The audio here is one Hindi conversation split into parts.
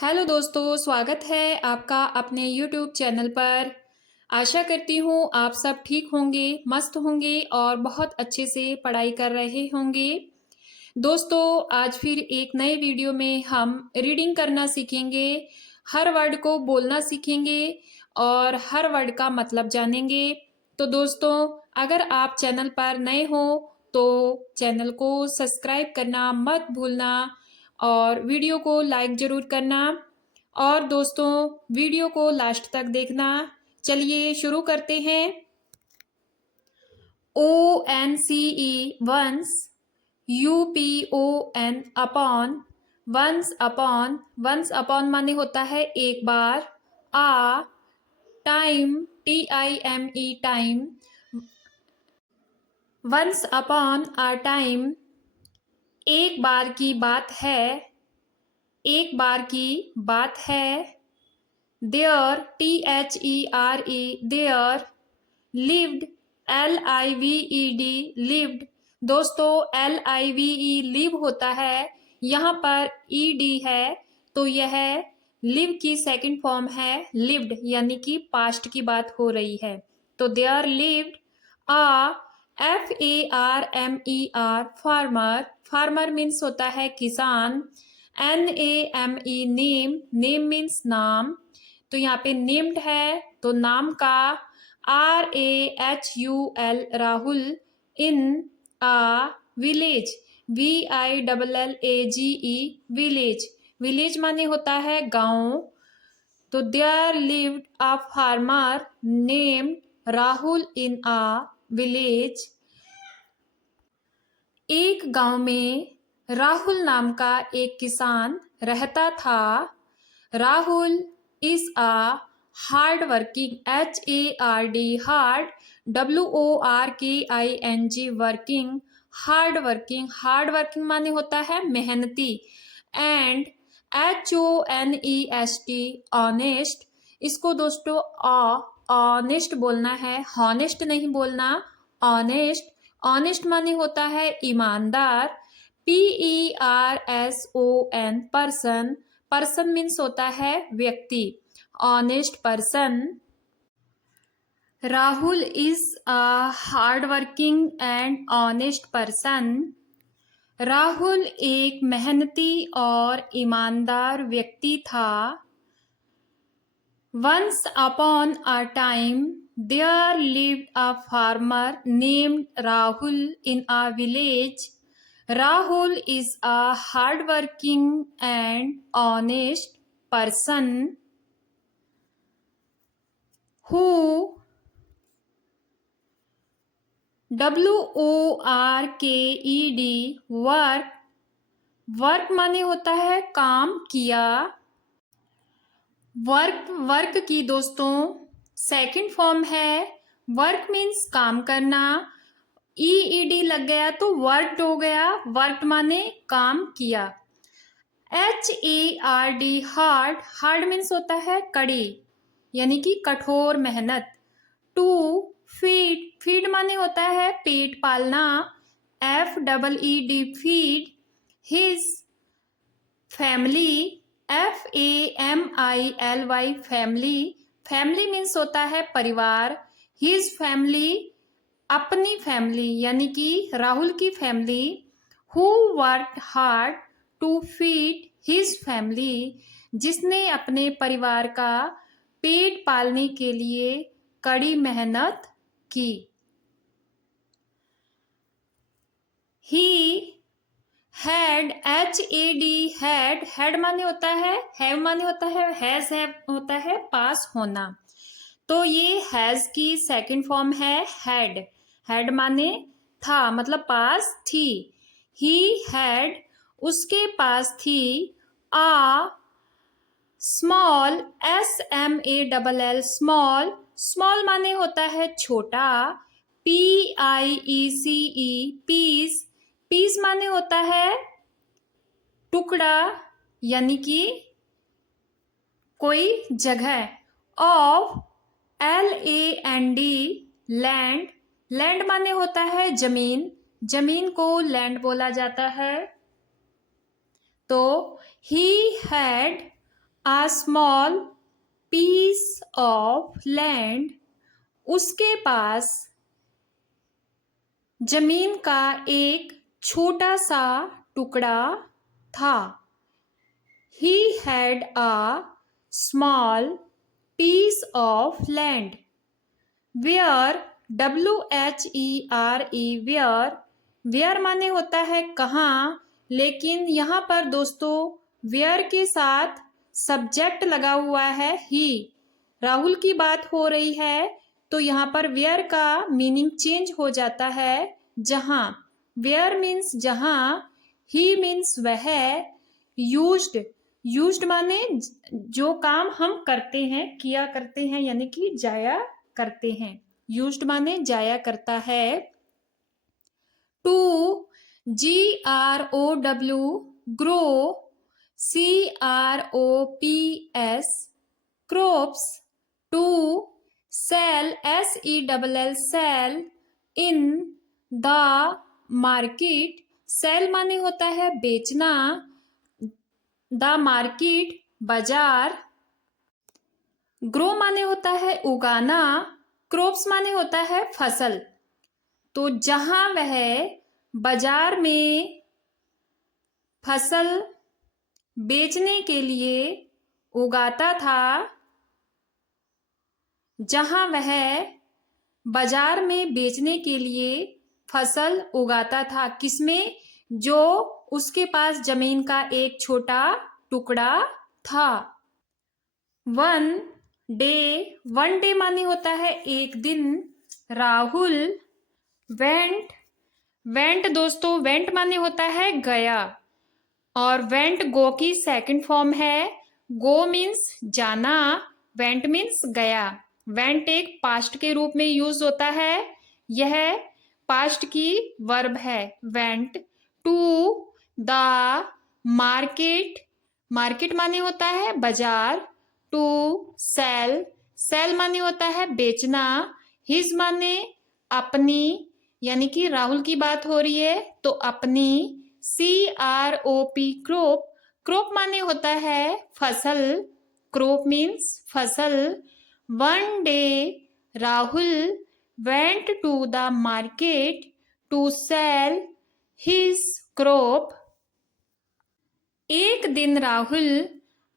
हेलो दोस्तों, स्वागत है आपका अपने यूट्यूब चैनल पर। आशा करती हूँ आप सब ठीक होंगे, मस्त होंगे और बहुत अच्छे से पढ़ाई कर रहे होंगे। दोस्तों, आज फिर एक नए वीडियो में हम रीडिंग करना सीखेंगे, हर वर्ड को बोलना सीखेंगे और हर वर्ड का मतलब जानेंगे। तो दोस्तों, अगर आप चैनल पर नए हो तो चैनल को सब्सक्राइब करना मत भूलना और वीडियो को लाइक ज़रूर करना। और दोस्तों, वीडियो को लास्ट तक देखना। चलिए शुरू करते हैं। ONCE once, UPON upon, once upon माने होता है एक बार। A time, TIME time, once upon a time एक बार की बात है, एक बार की बात है। There, THERE there, lived, LIVED lived. दोस्तों, LIVE लिव होता है, यहाँ पर ED है तो यह लिव की सेकंड फॉर्म है लिव्ड, यानी कि पास्ट की बात हो रही है। तो there lived a FARMER farmer, farmer means होता है किसान। NAME नेम, नेम मीन्स नाम, तो यहाँ पे नेम्ड है तो नाम का। RAHUL Rahul, in a village, VILLAGE village, village माने होता है गांव। तो there lived a farmer named Rahul in a village. एक गांव में राहुल नाम का एक किसान रहता था। Rahul is a hard working, HARD hard, WORKING working, hard working, hard working माने होता है मेहनती। एंड HONEST ऑनेस्ट, इसको दोस्तों ऑनेस्ट बोलना है, हॉनेस्ट नहीं बोलना, ऑनेस्ट। ऑनेस्ट माने होता है ईमानदार। PERSON पर्सन, पर्सन मीन्स होता है व्यक्ति, honest person. Rahul is a hard working and honest person. Rahul एक मेहनती और ईमानदार व्यक्ति था। Once upon a time there lived a farmer named Rahul in a village. Rahul is a hardworking and honest person who WORKED work, work माने होता है काम किया। वर्क की दोस्तों सेकंड फॉर्म है, वर्क मीन्स काम करना, EED लग गया तो वर्कड हो गया, वर्क माने काम किया। HARD हार्ड, हार्ड मीन्स होता है कड़ी, यानी कि कठोर मेहनत। टू फीड, फीड माने होता है पेट पालना, FEED feed. His family, FAMILY family, family means होता है परिवार। हिज फैमिली अपनी फैमिली, यानी कि राहुल की फैमिली। Who work hard to feed his family, जिसने अपने परिवार का पेट पालने के लिए कड़ी मेहनत की। He had, HAD had, had माने होता है, हैव माने होता है, हैज हैव होता है पास होना। तो ये हैज की सेकंड फॉर्म है हैड, हैड माने था मतलब पास थी। ही हैड उसके पास थी। आ स्मॉल, SMALL स्मॉल, स्मॉल माने होता है छोटा। PIECE पीस, पीस माने होता है टुकड़ा, यानी कि कोई जगह। ऑफ LAND लैंड, लैंड माने होता है जमीन, जमीन को लैंड बोला जाता है। तो he had a small piece of land, उसके पास जमीन का एक छोटा सा टुकड़ा था। He had a small piece of land where where माने होता है कहाँ, लेकिन यहाँ पर दोस्तों where के साथ सब्जेक्ट लगा हुआ है ही। राहुल की बात हो रही है तो यहाँ पर where का मीनिंग चेंज हो जाता है जहाँ। where मीन्स जहाँ, ही मीन्स वह, यूज्ड माने जो काम हम करते हैं, किया करते हैं, यानी कि जाया करते हैं। यूज्ड माने जाया करता है। To GROW grow, CROPS crops, to sell SELL in the market, sell माने होता है बेचना, द मार्केट बाजार, ग्रो माने होता है उगाना, क्रॉप्स माने होता है फसल। तो जहां वह बाजार में फसल बेचने के लिए उगाता था, जहां वह बाजार में बेचने के लिए फसल उगाता था, किसमें, जो उसके पास जमीन का एक छोटा टुकड़ा था। वन डे माने होता है एक दिन। राहुल वेंट दोस्तों, वेंट माने होता है गया, और वेंट गो की सेकंड फॉर्म है। गो मीन्स जाना, वेंट मीन्स गया। वेंट एक पास्ट के रूप में यूज होता है, यह पास्ट की वर्ब है वेंट। टू द मार्केट माने होता है बाजार। टू सेल माने होता है बेचना। हिज माने अपनी, यानी कि राहुल की बात हो रही है तो अपनी। CROP क्रोप माने होता है फसल, क्रोप मीन्स फसल। One day Rahul went to the market to sell his crop, एक दिन राहुल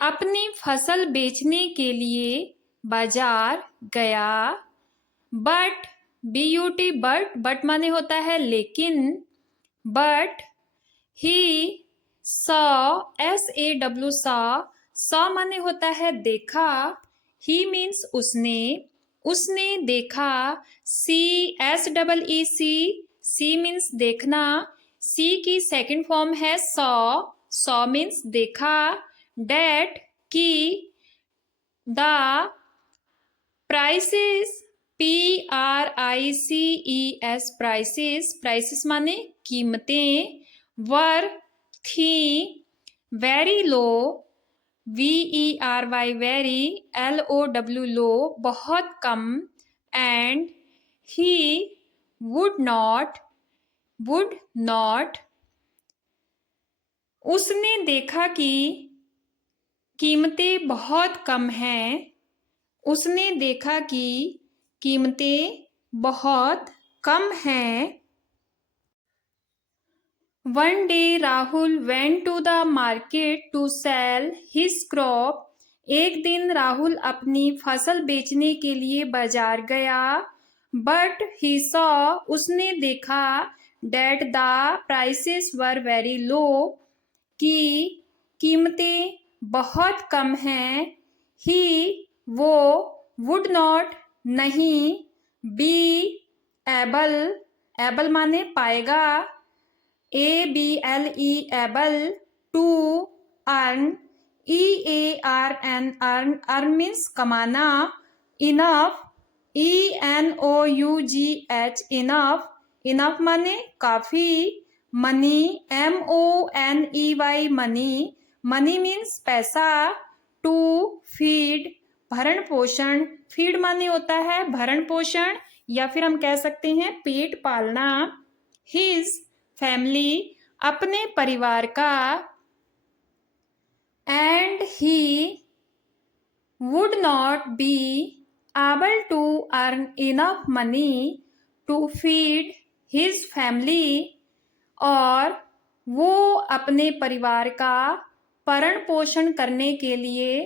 अपनी फसल बेचने के लिए बाजार गया। बट माने होता है लेकिन, बट ही सॉ माने होता है देखा। ही मीन्स उसने देखा। सी मीन्स देखना। सी की सेकंड फॉर्म है सॉ मीन्स देखा। डेट की, द प्राइसेस प्राइसेस माने कीमतें। वर थी, वेरी लो, वेरी लो बहुत कम। एंड ही वुड नॉट उसने देखा कि कीमतें बहुत कम हैं। उसने देखा कि कीमतें बहुत कम हैं। One day Rahul went to the market to sell his crop, एक दिन राहुल अपनी फसल बेचने के लिए बाजार गया। बट ही सॉ उसने देखा, that the prices were very low कि कीमतें बहुत कम हैं। ही वो, वुड नॉट नहीं, बी एबल माने पाएगा, able to earn, earn means कमाना। इनफ, इनफ माने काफी। मनी, MONEY मनी मीन्स पैसा। टू फीड, भरण पोषण, फीड माने होता है भरण पोषण, या फिर हम कह सकते हैं पेट पालना। हिज फैमिली, अपने परिवार का। And he would not be able to earn enough money to feed his family, और वो अपने परिवार का भरण पोषण करने के लिए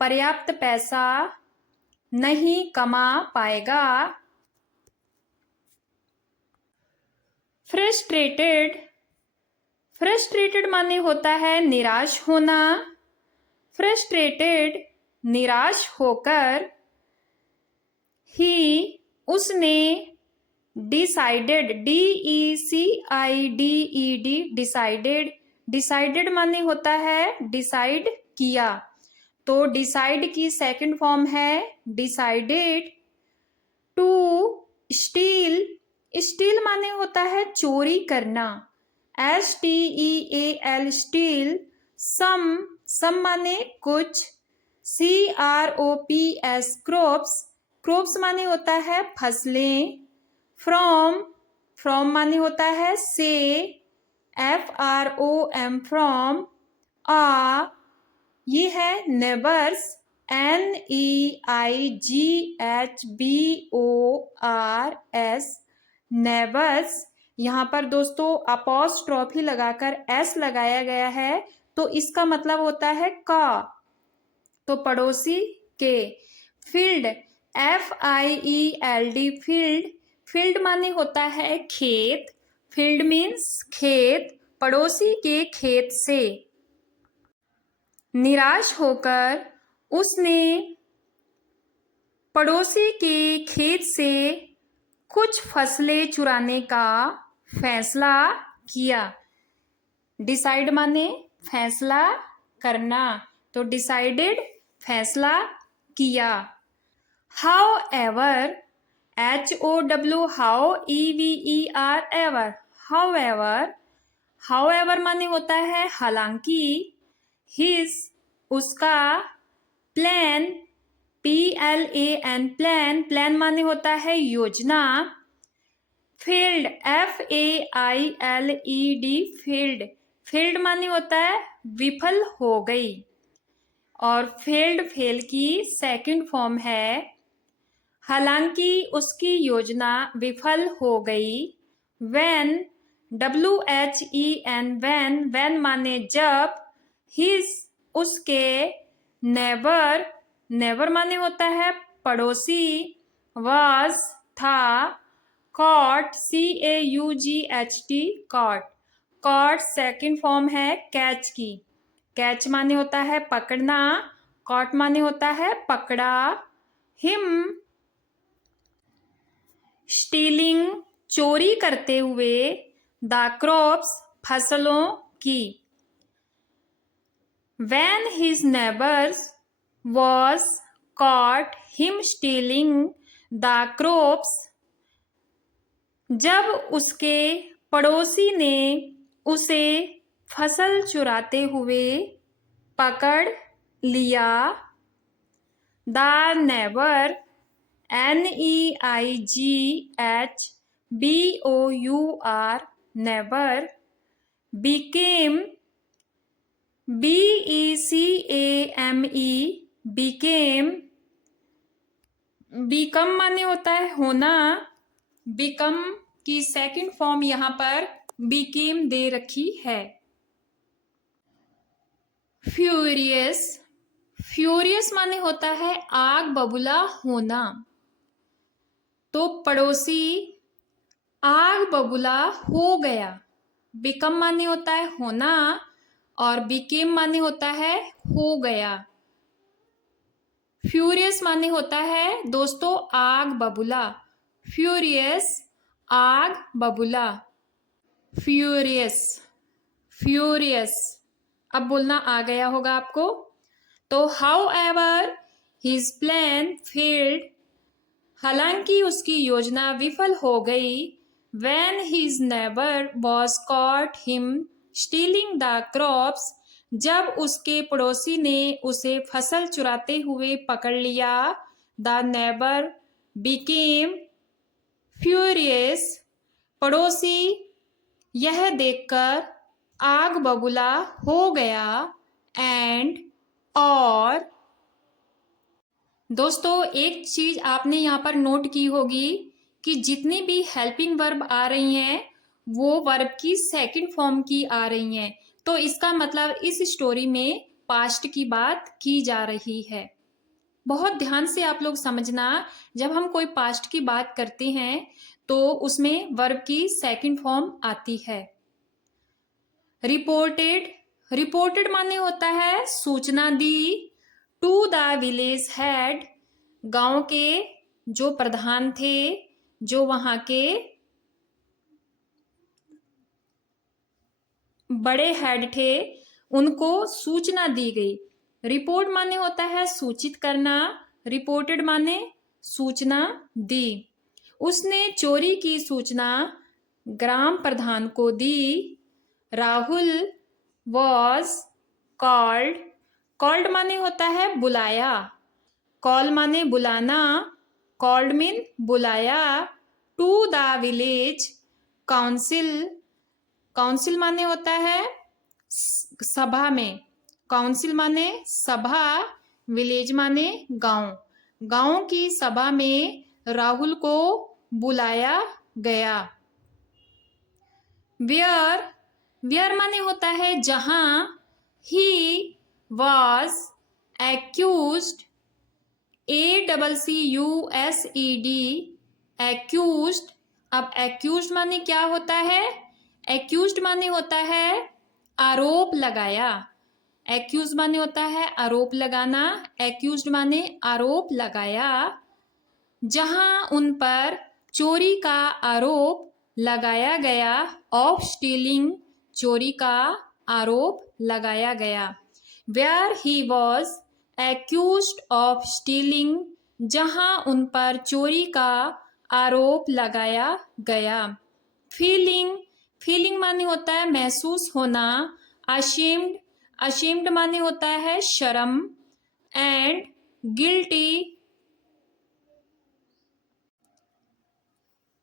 पर्याप्त पैसा नहीं कमा पाएगा। फ्रस्ट्रेटेड, फ्रस्ट्रेटेड माने होता है निराश होना। फ्रस्ट्रेटेड निराश होकर, ही उसने, डिसाइडेड, DECIDED डिसाइडेड, डिसाइडेड माने होता है डिसाइड किया, तो डिसाइड की सेकंड फॉर्म है डिसाइडेड। टू स्टील, स्टील माने होता है चोरी करना, STEAL स्टील। सम माने कुछ, CROPS क्रॉप्स, क्रॉप्स माने होता है फसलें। फ्रॉम माने होता है से, FROM फ्रॉम। ये है नेबर्स, NEIGHBORS नेबर्स। यहाँ पर दोस्तों अपोस्ट्रोफी लगाकर S लगाया गया है, तो इसका मतलब होता है का, तो पड़ोसी के। फील्ड, FIELD फील्ड, फील्ड माने होता है खेत। फील्ड मीन्स खेत, पड़ोसी के खेत से। निराश होकर उसने पड़ोसी के खेत से कुछ फसलें चुराने का फैसला किया। डिसाइड माने फैसला करना, तो डिसाइडेड फैसला किया। However, HOW how, EVER ever, however माने होता है हालांकि। हिज उसका, प्लान, PLAN प्लान, प्लान माने होता है योजना। फील्ड, FAILED फील्ड, फील्ड माने होता है विफल हो गई, और फेल्ड फेल की सेकंड फॉर्म है। हालांकि उसकी योजना विफल हो गई। व्हेन, WHEN व्हेन, व्हेन माने जब। हिज उसके, नेबर, नेबर माने होता है पड़ोसी। वाज था। Caught, CAUGHT caught, caught second form है कैच की। कैच माने होता है पकड़ना, कॉट माने होता है पकड़ा। हिम, स्टीलिंग चोरी करते हुए, द क्रॉप्स फसलों की। When his neighbors was caught him stealing the crops, जब उसके पड़ोसी ने उसे फसल चुराते हुए पकड़ लिया। The neighbour, NEIGHBOUR neighbour, became, BECAME became, become माने होता है होना। become की सेकंड फॉर्म यहाँ पर became दे रखी है। फ्यूरियस, फ्यूरियस माने होता है आग बबूला होना, तो पड़ोसी आग बबूला हो गया। बिकम माने होता है होना, और बिकेम माने होता है हो गया। फ्यूरियस माने होता है दोस्तों आग बबूला। फ्यूरियस, आग बबूला। फ्यूरियस, फ्यूरियस, अब बोलना आ गया होगा आपको। तो हाउएवर हिज प्लान फेल्ड, हालांकि उसकी योजना विफल हो गई। When his neighbor was caught him stealing the crops, जब उसके पड़ोसी ने उसे फसल चुराते हुए पकड़ लिया। The neighbor became furious, पड़ोसी यह देखकर आग बबूला हो गया। एंड, और दोस्तों एक चीज आपने यहाँ पर नोट की होगी कि जितनी भी हेल्पिंग वर्ब आ रही हैं वो वर्ब की सेकंड फॉर्म की आ रही हैं। तो इसका मतलब इस स्टोरी में पास्ट की बात की जा रही है। बहुत ध्यान से आप लोग समझना, जब हम कोई पास्ट की बात करते हैं तो उसमें वर्ब की सेकंड फॉर्म आती है। रिपोर्टेड, रिपोर्टेड माने होता है सूचना दी। टू द विलेज हेड, गांव के जो प्रधान थे, जो वहां के बड़े हेड थे, उनको सूचना दी गई। रिपोर्ट माने होता है सूचित करना, रिपोर्टेड माने सूचना दी। उसने चोरी की सूचना ग्राम प्रधान को दी। राहुल वॉज कॉल्ड, कॉल्ड माने होता है बुलाया, कॉल माने बुलाना, कॉल्ड मीन बुलाया। To the village council, council माने होता है सभा में, काउंसिल माने सभा, विलेज माने गांव, गांव की सभा में राहुल को बुलाया गया। वेयर, वेयर माने होता है जहां। ही वॉज एक्यूज्ड, ACCUSED, एक्यूज्ड। अब एक्यूज्ड माने क्या होता है? एक्यूज्ड माने होता है आरोप लगाया, एक्यूज माने होता है आरोप लगाना, एक्यूज्ड माने आरोप लगाया। जहां उन पर चोरी का आरोप लगाया गया, ऑफ स्टीलिंग, चोरी का आरोप लगाया गया। Where he was accused of stealing, जहां उन पर चोरी का आरोप लगाया गया। फीलिंग, फीलिंग माने होता है महसूस होना। अशेम्ड, अशेम्ड माने होता है शर्म। एंड गिल्टी,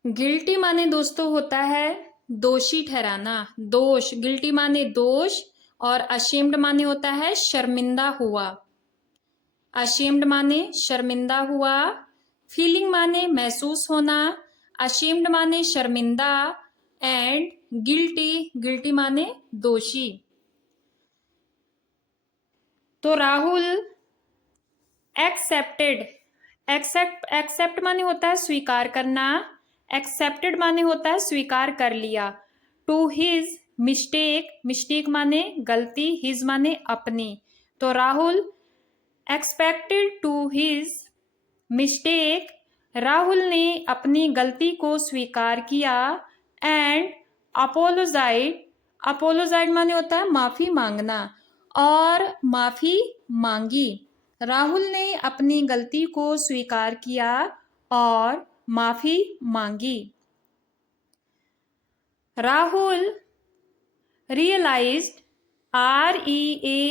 गिल्टी माने दोस्तों होता है दोषी ठहराना, दोष, गिल्टी माने दोष, और अशेम्ड माने होता है शर्मिंदा हुआ। अशेम्ड माने शर्मिंदा हुआ, फीलिंग माने महसूस होना, अशेम्ड माने शर्मिंदा, एंड गिल्टी, गिल्टी माने दोषी। तो राहुल एक्सेप्टेड, एक्सेप्ट माने होता है स्वीकार करना, एक्सेप्टेड माने होता है स्वीकार कर लिया। टू हिज मिस्टेक, मिस्टेक माने गलती, हिज माने अपनी। तो Rahul expected to his mistake, Rahul ने अपनी गलती को स्वीकार किया। एंड अपोलोजाइड, अपोलोजाइड माने होता है माफी मांगना, और माफी मांगी। राहुल ने अपनी गलती को स्वीकार किया और माफी मांगी। Rahul realized, REALIZED,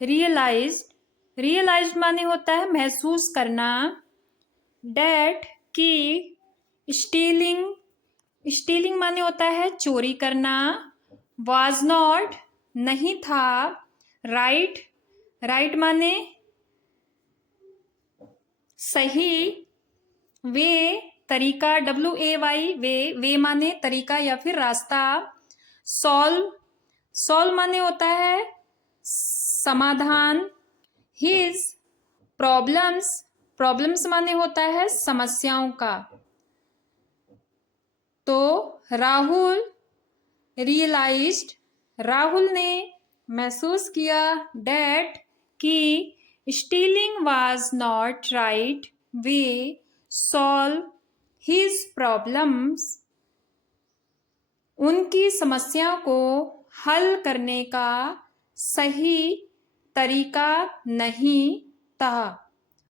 realized, realized माने होता है महसूस करना। डेट की, स्टीलिंग, स्टीलिंग माने होता है चोरी करना। वाज नॉट, नहीं था। राइट, राइट माने सही। वे, तरीका, WAY, वे माने तरीका या फिर रास्ता। सॉल्व, सॉल्व माने होता है समाधान। हिज प्रॉब्लम्स, प्रॉब्लम्स माने होता है समस्याओं का। तो राहुल रियलाइज्ड, राहुल ने महसूस किया, डेट कि stealing was not right way solve his problems, उनकी समस्या को हल करने का सही तरीका नहीं था।